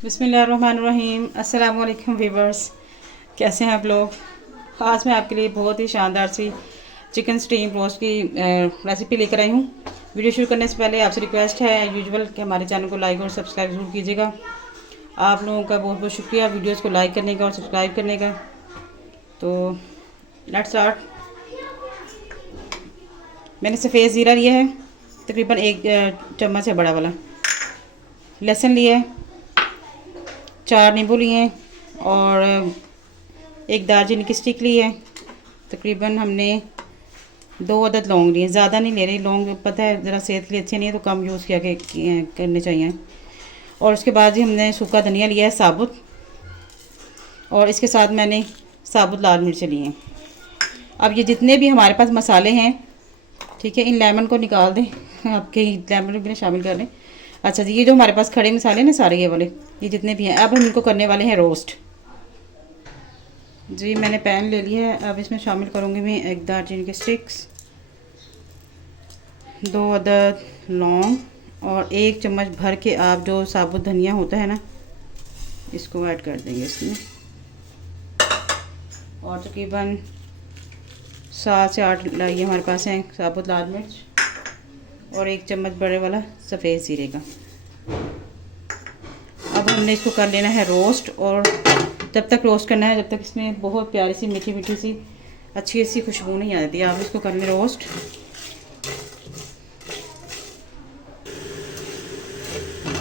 बिस्मिल्लाहिर्रहमानिर्रहीम। अस्सलाम वालेकुम व्यूवर्स, कैसे हैं आप लोग। आज मैं आपके लिए बहुत ही शानदार सी चिकन स्टीम रोस्ट की रेसिपी लेकर आई हूँ। वीडियो शुरू करने से पहले आपसे रिक्वेस्ट है यूजुअल कि हमारे चैनल को लाइक और सब्सक्राइब ज़रूर कीजिएगा। आप लोगों का बहुत बहुत शुक्रिया वीडियोज़ को लाइक करने का और सब्सक्राइब करने का। तो लेट्स स्टार्ट। मैंने सफ़ेद ज़ीरा लिया है, तकरीबन 1 चम्मच है बड़ा वाला। लहसुन लिया है, 4 नींबू लिए हैं और 1 दालचीनी की स्टिक ली है। तकरीबन हमने 2 अदद लौंग लिए, ज़्यादा नहीं ले रही। लौंग पता है ज़रा सेहत के लिए अच्छे नहीं है, तो कम यूज़ किया करने चाहिए। और उसके बाद ही हमने सूखा धनिया लिया है साबुत, और इसके साथ मैंने साबुत लाल मिर्च लिए हैं। अब ये जितने भी हमारे पास मसाले हैं, ठीक है, इन लेमन को निकाल दें, आपके लेमन भी शामिल कर लें। अच्छा जी, ये जो हमारे पास खड़े मसाले ना सारे ये वाले, ये जितने भी हैं, अब हम इनको करने वाले हैं रोस्ट। जी मैंने पैन ले लिया है। अब इसमें शामिल करूँगी मैं 1 दालचीनी के स्टिक्स, 2 अदद लौंग और 1 चम्मच भर के आप जो साबुत धनिया होता है ना, इसको ऐड कर देंगे इसमें। और तकरीबन 7 से 8 ये हमारे पास हैं साबुत लाल मिर्च, और 1 चम्मच बड़े वाला सफ़ेद ज़ीरे का। अब हमने इसको कर लेना है रोस्ट, और जब तक रोस्ट करना है जब तक इसमें बहुत प्यारी सी मीठी मीठी सी अच्छी सी खुशबू नहीं आ जाती। आप इसको कर लें रोस्ट।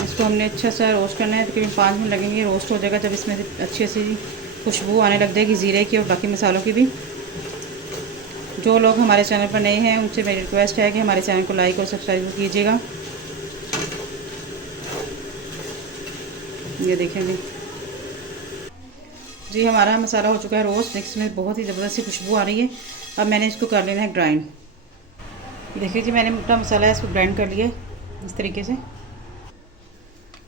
इसको हमने अच्छा सा रोस्ट करना है, तकरीबन 5 मिनट लगेंगे। रोस्ट हो जाएगा जब इसमें से अच्छी सी खुशबू आने लग जाएगी ज़ीरे की और बाकी मसालों की भी। जो लोग हमारे चैनल पर नए हैं उनसे मेरी रिक्वेस्ट है कि हमारे चैनल को लाइक और सब्सक्राइब कीजिएगा। ये देखेंगे जी, हमारा मसाला हो चुका है रोस्ट। इसमें बहुत ही ज़बरदस्त सी खुशबू आ रही है। अब मैंने इसको कर लेना है ग्राइंड। देखिए जी, मैंने मोटा मसाला है, इसको ग्राइंड कर लिया इस तरीके से।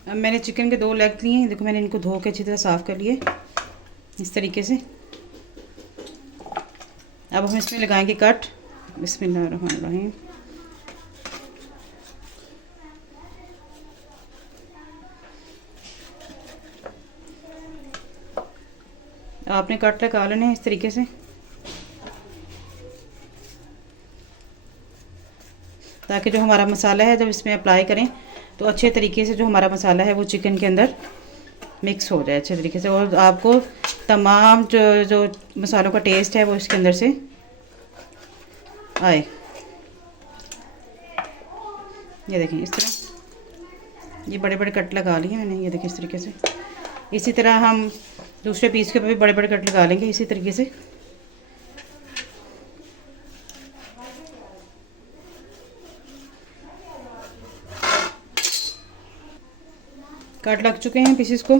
अब मैंने चिकन के 2 लेग लिए हैं। देखो मैंने इनको धो के अच्छी तरह साफ़ कर लिए इस तरीके से। अब हम इसमें लगाएंगे कट। बिस्मिल्लाहिर्रहमानिर्रहीम। आपने कट लगा लेने हैं इस तरीके से, ताकि जो हमारा मसाला है जब इसमें अप्लाई करें तो अच्छे तरीके से जो हमारा मसाला है वो चिकन के अंदर मिक्स हो जाए अच्छे तरीके से, और आपको तमाम जो मसालों का टेस्ट है वो इसके अंदर से आए। ये देखें इस तरह, ये बड़े बड़े कट लगा लिए मैंने। ये देखें इस तरीके से। इसी तरह हम दूसरे पीस के ऊपर भी बड़े बड़े कट लगा लेंगे इसी तरीके से। कट लग चुके हैं पीसेस को।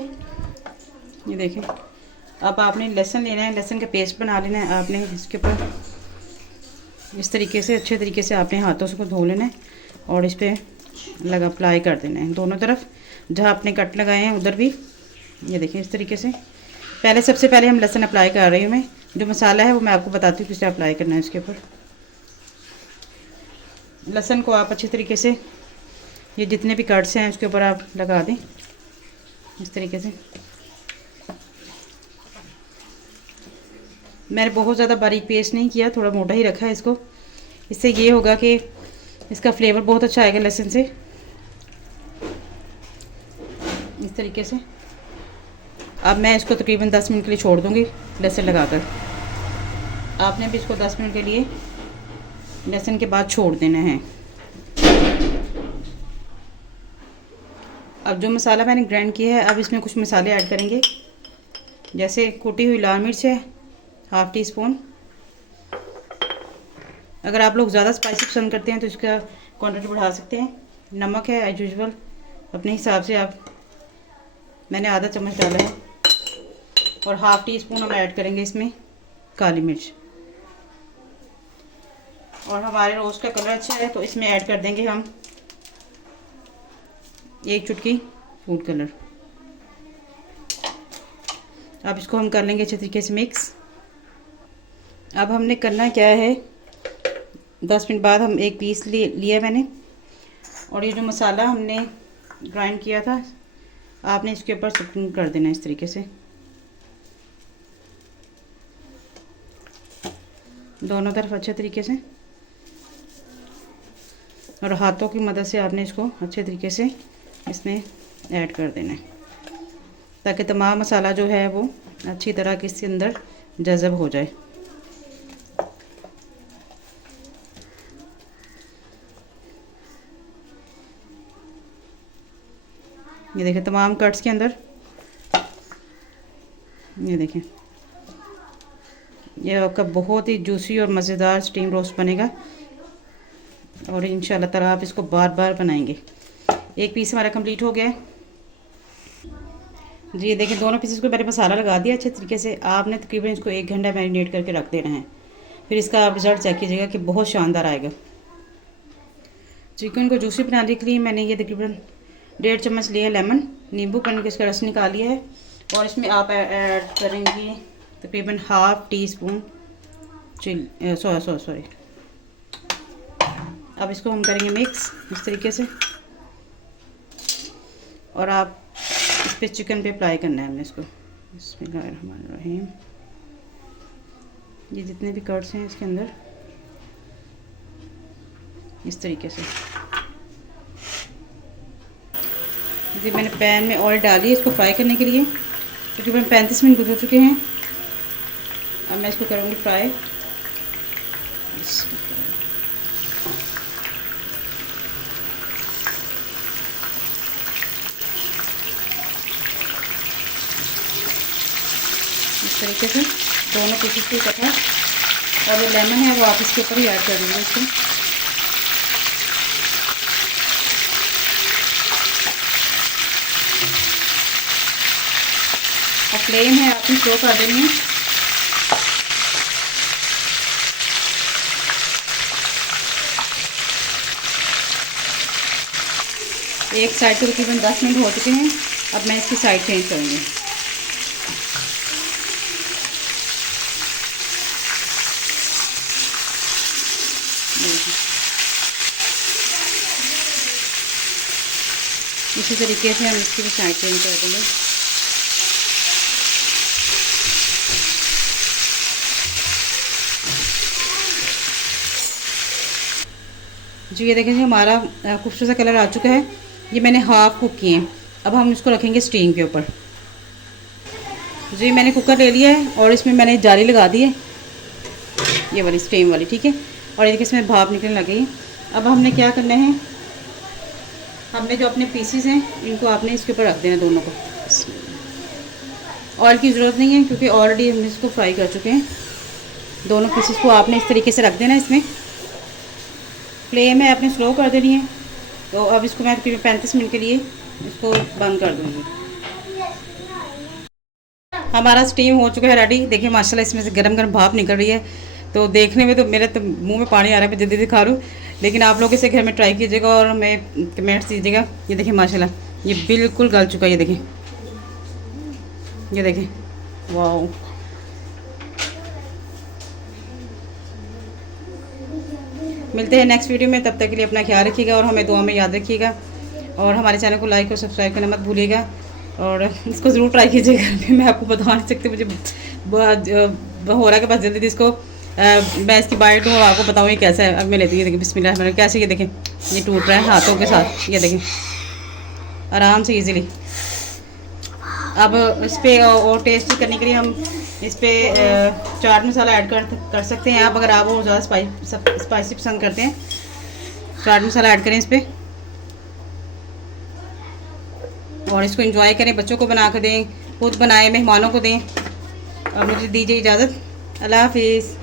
ये देखें। अब आपने लहसुन लेना है, लहसुन का पेस्ट बना लेना है। आपने इसके ऊपर इस तरीके से अच्छे तरीके से आपने हाथों से को धो लेना है और इस पर अप्लाई कर देना है दोनों तरफ, जहाँ आपने कट लगाए हैं उधर भी। ये देखें इस तरीके से। सबसे पहले हम लहसुन अप्लाई कर रही हूँ मैं। जो मसाला है वो मैं आपको बताती हूँ किस तरह अप्लाई करना है इसके ऊपर। लहसुन को आप अच्छे तरीके से, ये जितने भी कट्स हैं उसके ऊपर आप लगा दें इस तरीके से। मैंने बहुत ज़्यादा बारीक पेस्ट नहीं किया, थोड़ा मोटा ही रखा है इसको। इससे ये होगा कि इसका फ्लेवर बहुत अच्छा आएगा लहसुन से। इस तरीके से। अब मैं इसको तकरीबन 10 मिनट के लिए छोड़ दूँगी लहसुन लगाकर। आपने भी इसको 10 मिनट के लिए लहसुन के बाद छोड़ देना है। अब जो मसाला मैंने ग्राइंड किया है, अब इसमें कुछ मसाले ऐड करेंगे। जैसे कुटी हुई लाल मिर्च है, ½ टी स्पून। अगर आप लोग ज़्यादा स्पाइसी पसंद करते हैं तो इसका क्वांटिटी बढ़ा सकते हैं। नमक है एज यूजुअल अपने हिसाब से आप, मैंने आधा चम्मच डाला है। और ½ टी स्पून हम ऐड करेंगे इसमें काली मिर्च। और हमारे रोस्ट का कलर अच्छा है तो इसमें ऐड कर देंगे हम 1 चुटकी फूड कलर। अब इसको हम कर लेंगे अच्छे तरीके से मिक्स। अब हमने करना क्या है, 10 मिनट बाद हम एक पीस लिया मैंने, और ये जो मसाला हमने ग्राइंड किया था आपने इसके ऊपर स्प्रिंकल कर देना इस तरीके से, दोनों तरफ अच्छे तरीके से, और हाथों की मदद से आपने इसको अच्छे तरीके से इसमें ऐड कर देना है, ताकि तमाम मसाला जो है वो अच्छी तरह के इसके अंदर जज़ब हो जाए। ये देखें तमाम कट्स के अंदर, ये देखें, ये आपका बहुत ही जूसी और मज़ेदार स्टीम रोस्ट बनेगा और इंशाल्लाह ताला आप इसको बार बार बनाएंगे। एक पीस हमारा कंप्लीट हो गया है जी। ये देखें दोनों पीसेस को मैंने मसाला लगा दिया अच्छे तरीके से। आपने तकरीबन इसको 1 घंटा मैरिनेट करके रख देना है, फिर इसका आप रिज़ल्ट चेक कीजिएगा कि बहुत शानदार आएगा। चिकन को जूसी बनाने के लिए मैंने ये तकरीबन 1.5 चम्मच लिया लेमन, नींबू पानी के इसका रस निकाल लिया है, और इसमें आप ऐड करेंगे तकरीबन ½ टीस्पून सॉरी। अब इसको हम करेंगे मिक्स इस तरीके से, और आप इस पे चिकन पे अप्लाई करना है हमने इसको। बिस्मिल्लाहिर्रहमानिर्रहीम। ये जितने भी कट्स हैं इसके अंदर इस तरीके से। जी मैंने पैन में ऑयल डाली इसको फ्राई करने के लिए, तकरीबन 35 मिनट गुजर चुके हैं। अब मैं इसको करूँगी फ्राई। इस तरीके से दोनों पीसेस को इकट्ठा, और जो लेमन है वो आप इसके ऊपर ही ऐड कर देंगे इसको। और फ्लेम है आपने स्लो कर देनी है। एक साइड को तकरीबन 10 मिनट हो चुके हैं। अब मैं इसकी साइड चेंज करूँगी। इसी तरीके से हम इसकी भी साइड चेंज कर देंगे। जी ये देखें हमारा खूबसूरत सा कलर आ चुका है। ये मैंने हाफ कुक किए हैं। अब हम इसको रखेंगे स्टीम के ऊपर। जी मैंने कुकर ले लिया है और इसमें मैंने जाली लगा दी है, ये वाली स्टीम वाली, ठीक है। और ये देखिए इसमें भाप निकलने लगी है। अब हमने क्या करना है, हमने जो अपने पीसीस हैं इनको आपने इसके ऊपर रख देना दोनों को। ऑयल की ज़रूरत नहीं है क्योंकि ऑलरेडी हमने इसको फ्राई कर चुके हैं। दोनों पीसीस को आपने इस तरीके से रख देना। इसमें फ्लेम है आपने स्लो कर देनी है। तो अब इसको मैं तकरीबन 35 मिनट के लिए इसको बंद कर दूँगी। हमारा स्टीम हो चुका है रेडी। देखिए माशाल्लाह इसमें से गरम गरम भाप निकल रही है। तो देखने में तो मेरे तो मुंह में पानी आ रहा है, मैं जल्दी जल्दी खा रहा हूँ। लेकिन आप लोग इसे घर में ट्राई कीजिएगा और हमें कमेंट्स दीजिएगा। ये देखिए माशाल्लाह ये बिल्कुल गल चुका है। ये देखिए, ये देखिए, वाह। मिलते हैं नेक्स्ट वीडियो में। तब तक के लिए अपना ख्याल रखिएगा और हमें दुआ में याद रखिएगा। और हमारे चैनल को लाइक और सब्सक्राइब करना मत भूलिएगा। और इसको ज़रूर ट्राई कीजिएगा। मैं आपको बता नहीं सकती, मुझे हो रहा है कि बस जल्दी इसको मैं इसकी बाइट हूँ आपको बताऊँ ये कैसा है। अब मैं लेती हूँ, देखिए बिस्मिल्लाह, मैंने कैसे, ये देखें ये टूट रहा है हाथों के साथ। ये देखें आराम से इजीली। अब इस पर और टेस्टी करने के लिए हम इस पर चाट मसाला ऐड कर सकते हैं आप। अगर आप वो ज़्यादा स्पाइसी पसंद करते हैं, चाट मसाला ऐड करें इस पर और इसको एंजॉय करें। बच्चों को बना कर दें, खुद बनाए मेहमानों को दें। और मुझे दीजिए इजाज़त। अल्लाह हाफिज़।